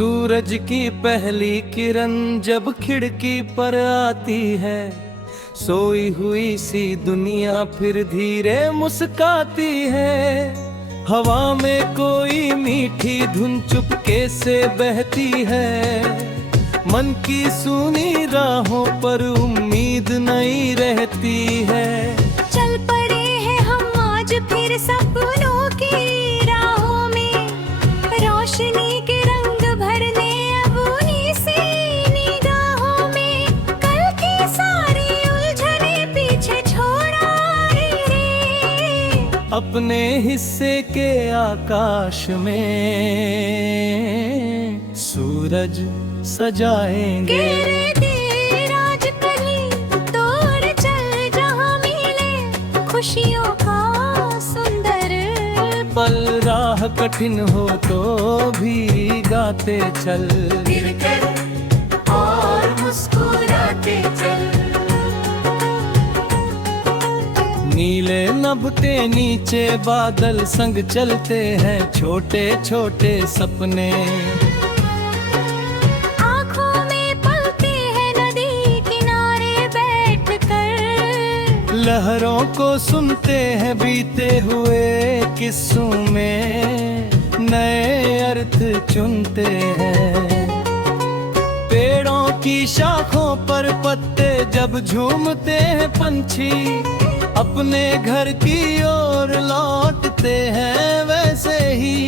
सूरज की पहली किरण जब खिड़की पर आती है, सोई हुई सी दुनिया फिर धीरे मुस्काती है। हवा में कोई मीठी धुन चुपके से बहती है, मन की सुनी राहों पर उम्मीद नहीं रहती है। चल पड़े हैं हम आज फिर सपनों की राहों में, रोशनी के रंग भरने अब उन्हीं सी निगाहों में। कल की सारी उलझने पीछे छोड़ा रे, अपने हिस्से के आकाश में सूरज सजाएंगे। गिरे देर आज कहीं तोड़ चल जहाँ मिले खुशियों का सुंदर पल। राह कठिन हो तो भी गाते चल, गिरकर और मुस्कुराते चल। नीले नभ के नीचे बादल संग चलते हैं छोटे छोटे सपने। आँखों में पलते हैं नदी किनारे बैठकर, लहरों को सुनते हैं बीते हुए किस्सों में, नए अर्थ चुनते हैं। पेड़ों की शाखों पर पत्ते जब झूमते हैं पंछी, अपने घर की ओर लौटते हैं वैसे ही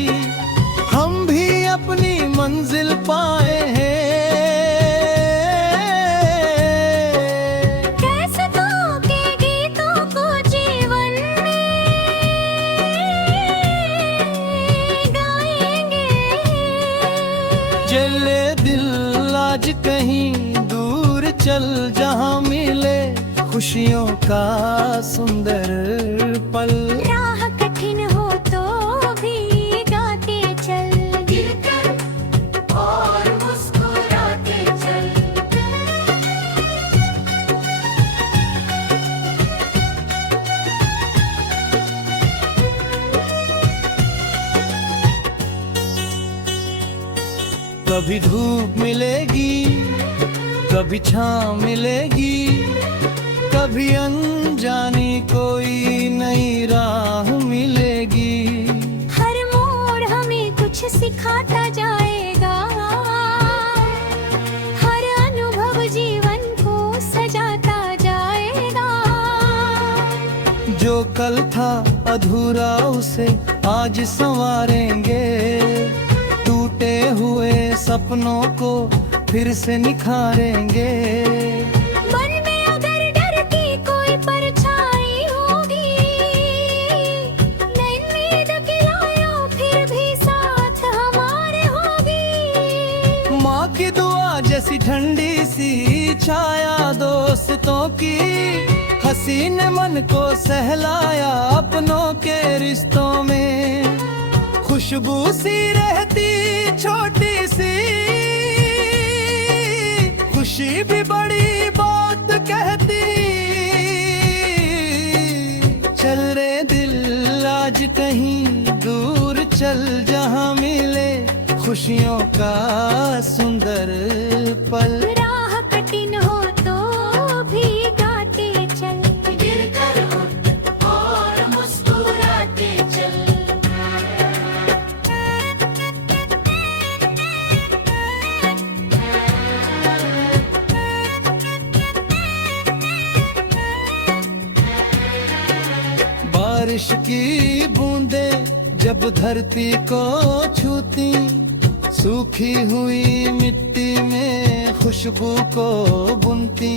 हम भी अपनी मंजिल पाए हैं। कैसेटों के गीतों को जीवन में गाएंगे। चले दिल आज कहीं दूर चल जहां मिले खुशियों का सुंदर पल। राह कठिन हो तो भी गाते चल, गिरकर और मुस्कुराते चल। कभी धूप मिलेगी, कभी छाँव मिलेगी, कभी अनजानी कोई नई राह मिलेगी। हर मोड़ हमें कुछ सिखाता जाएगा, हर अनुभव जीवन को सजाता जाएगा। जो कल था अधूरा उसे आज संवारेंगे, टूटे हुए सपनों को फिर से निखारेंगे। मन में अगर डर की कोई परछाई होगी, नई उम्मीद खिलाओ फिर भी साथ हमारे होगी। माँ की दुआ जैसी ठंडी सी छाया दोस्तों की, हंसी ने मन को सहलाया अपनों के रिश्तों में। खुशबू सी रहती छोटी सी, खुशी भी बड़ी बात कहती। चल रे दिल आज कहीं दूर चल जहां मिले खुशियों का सुंदर पल। राह कठिन हो तो भी गाते चल, गिरकर उठ और मुस्कुराते चल। बारिश की बूंदें जब धरती को छूती, सूखी हुई मिट्टी में खुशबू को बुनती।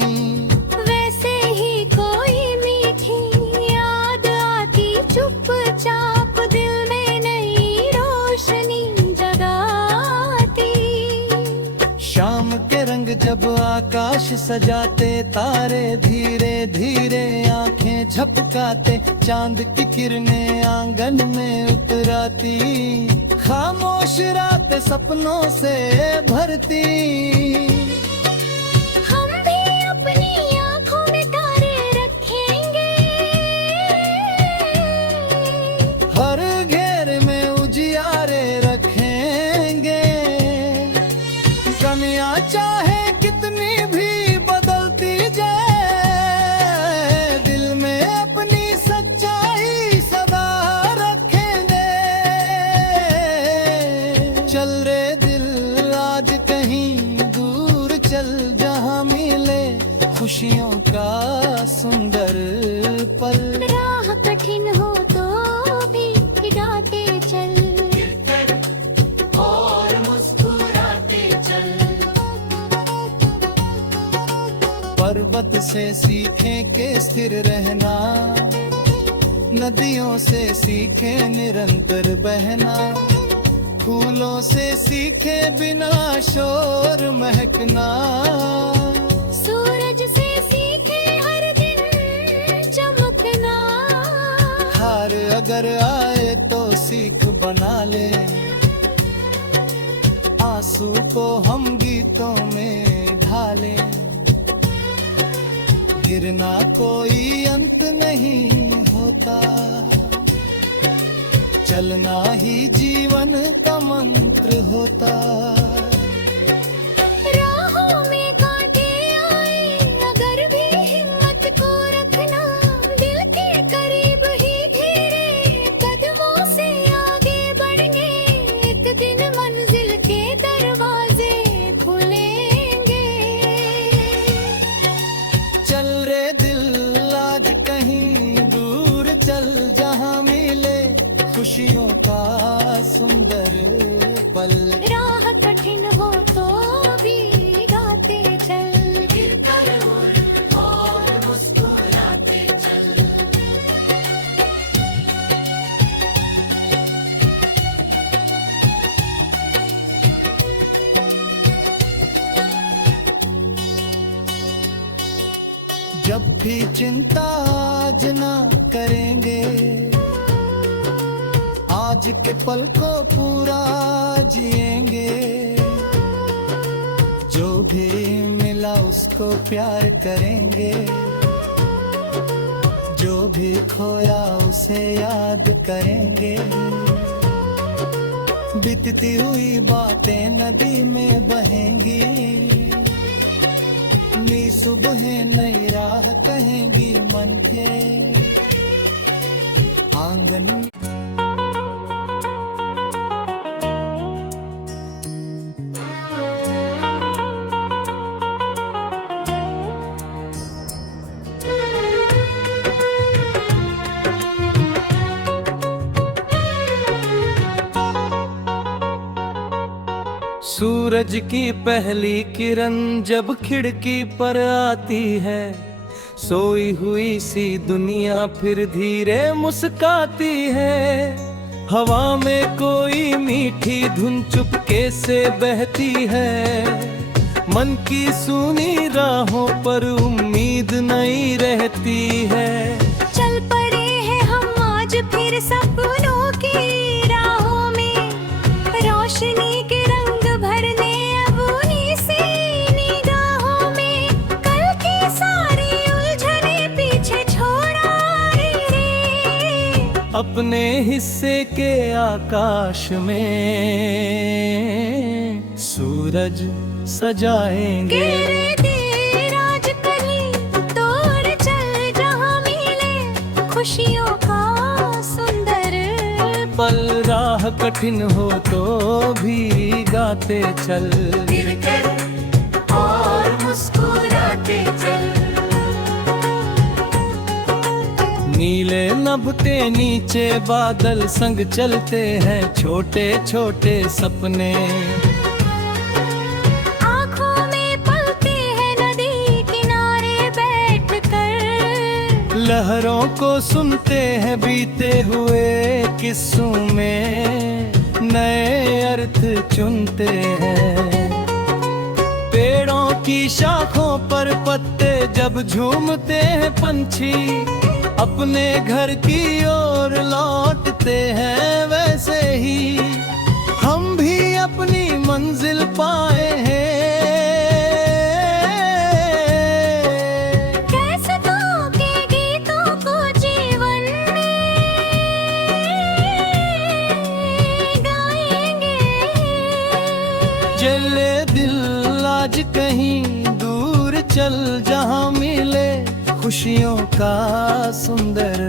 वैसे ही कोई मीठी याद आती चुपचाप दिल में नई रोशनी जगाती। शाम के रंग जब आकाश सजाते, तारे धीरे धीरे आंखें झपकाते, चांद की किरणें आंगन में उतराती। खामोश रात सपनों से भरती। हम भी अपनी आँखों में तारे रखेंगे, हर घेर में उजियारे रखेंगे। से सीखें के स्थिर रहना, नदियों से सीखें निरंतर बहना, फूलों से सीखे बिना शोर महकना, सूरज से सीखे हर दिन चमकना, हार अगर आए तो सीख बना ले, आंसू को हम गीतों में ढाले, गिरना कोई अंत नहीं होता, चलना ही जीवन का मंत्र होता। राहों में कांटे आए अगर भी हिम्मत को रखना, दिल के करीब ही धीरे कदमों से आगे बढ़ेंगे, एक दिन मंजिल के दरवाजे खुलेंगे। चल रे दिल आज कहीं दूर चल, जहां मिले खुशियों का सुंदर पल, राह कठिन हो तो भी गाते चल, गिरकर और मुस्कुराते चल। जब भी चिंता आज ना करेंगे, आज के पल को पूरा जिएंगे, जो भी मिला उसको प्यार करेंगे, जो भी खोया उसे याद करेंगे, बीतती हुई बातें नदी में बहेंगी, नई सुबह नई राह कहेंगी मन के आंगन। सूरज की पहली किरण जब खिड़की पर आती है, सोई हुई सी दुनिया फिर धीरे मुस्काती है, हवा में कोई मीठी धुन चुपके से बहती है, मन की सूनी राहों पर उम्मीद नई रहती है। चल पड़े हैं हम आज फिर सपनों की राहों में, रोशनी के रंग भरने अब उन्हीं से निगाहों में, कल की सारी उलझने पीछे छोड़ा रे, अपने हिस्से के आकाश में सूरज सजाएंगे। गिरे देर आज कहीं तोड़ चल, जहां मिले खुशियों का सुंदर पल, राह कठिन हो तो भी गाते चल, गिरकर और मुस्कुराते चल। नीले नभते नीचे बादल संग चलते हैं, छोटे छोटे सपने आँखों में पलते हैं नदी किनारे बैठकर, लहरों को सुनते हैं बीते हुए किस्सों में, नए अर्थ चुनते हैं, पेड़ों की शाखों पर पत्ते जब झूमते हैं पंछी, अपने घर की ओर लौटते हैं, वैसे ही हम भी अपनी मंजिल पाए हैं। कैसतों के गीतों को जीवन में गाएंगे। चले दिल आज कहीं दूर चल, जहां मिले खुशियों का सुंदर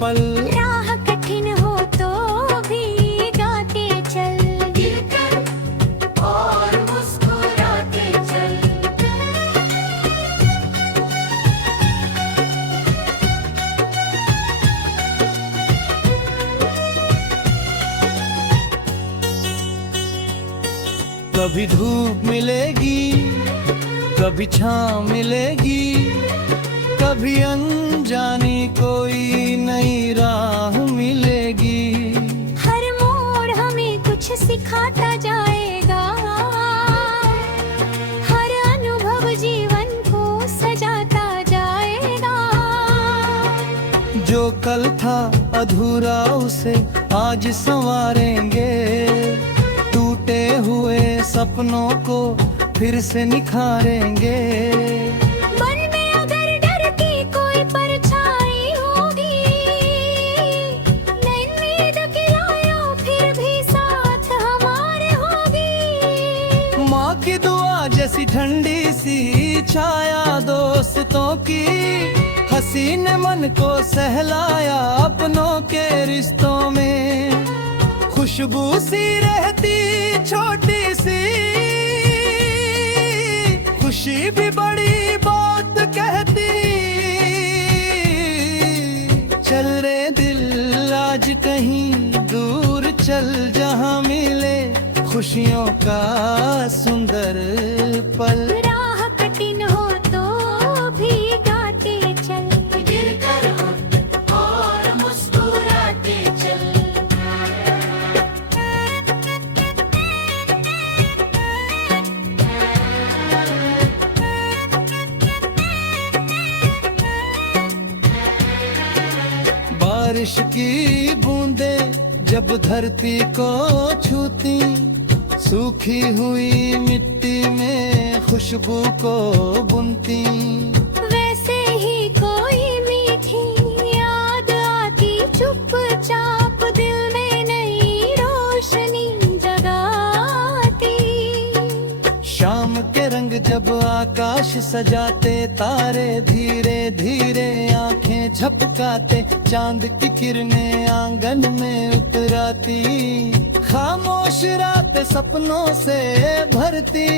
पल, राह कठिन हो तो भी गाते चल, गिरकर और मुस्कुराते चल। कभी धूप मिलेगी, कभी छाँव मिलेगी, भी अनजानी कोई नई राह मिलेगी। हर मोड़ हमें कुछ सिखाता जाएगा, हर अनुभव जीवन को सजाता जाएगा। जो कल था अधूरा उसे आज संवारेंगे, टूटे हुए सपनों को फिर से निखारेंगे। मन में अगर डर की कोई परछाई होगी, नई उम्मीद की लायों फिर भी साथ हमारे होगी। माँ की दुआ जैसी ठंडी सी छाया दोस्तों की, हंसी ने मन को सहलाया अपनों के रिश्तों में। खुशबू सी रहती छोटी सी, खुशी भी बड़ी बात कहती। चल रे दिल आज कहीं दूर चल, जहां मिले खुशियों का सुंदर पल। राह कठिन हो तो भी गाते चल, गिरकर उठ और मुस्कुराते चल। बारिश की बूंदें जब धरती को छूती, सूखी हुई मिट्टी में खुशबू को बुनती। वैसे ही कोई मीठी याद आती चुपचाप, दिल में नई रोशनी जगाती। शाम के रंग जब आकाश सजाते, तारे धीरे धीरे आंखें झपकाते, चांद की किरणें आंगन में उतराती। खामोश रात सपनों से भरती।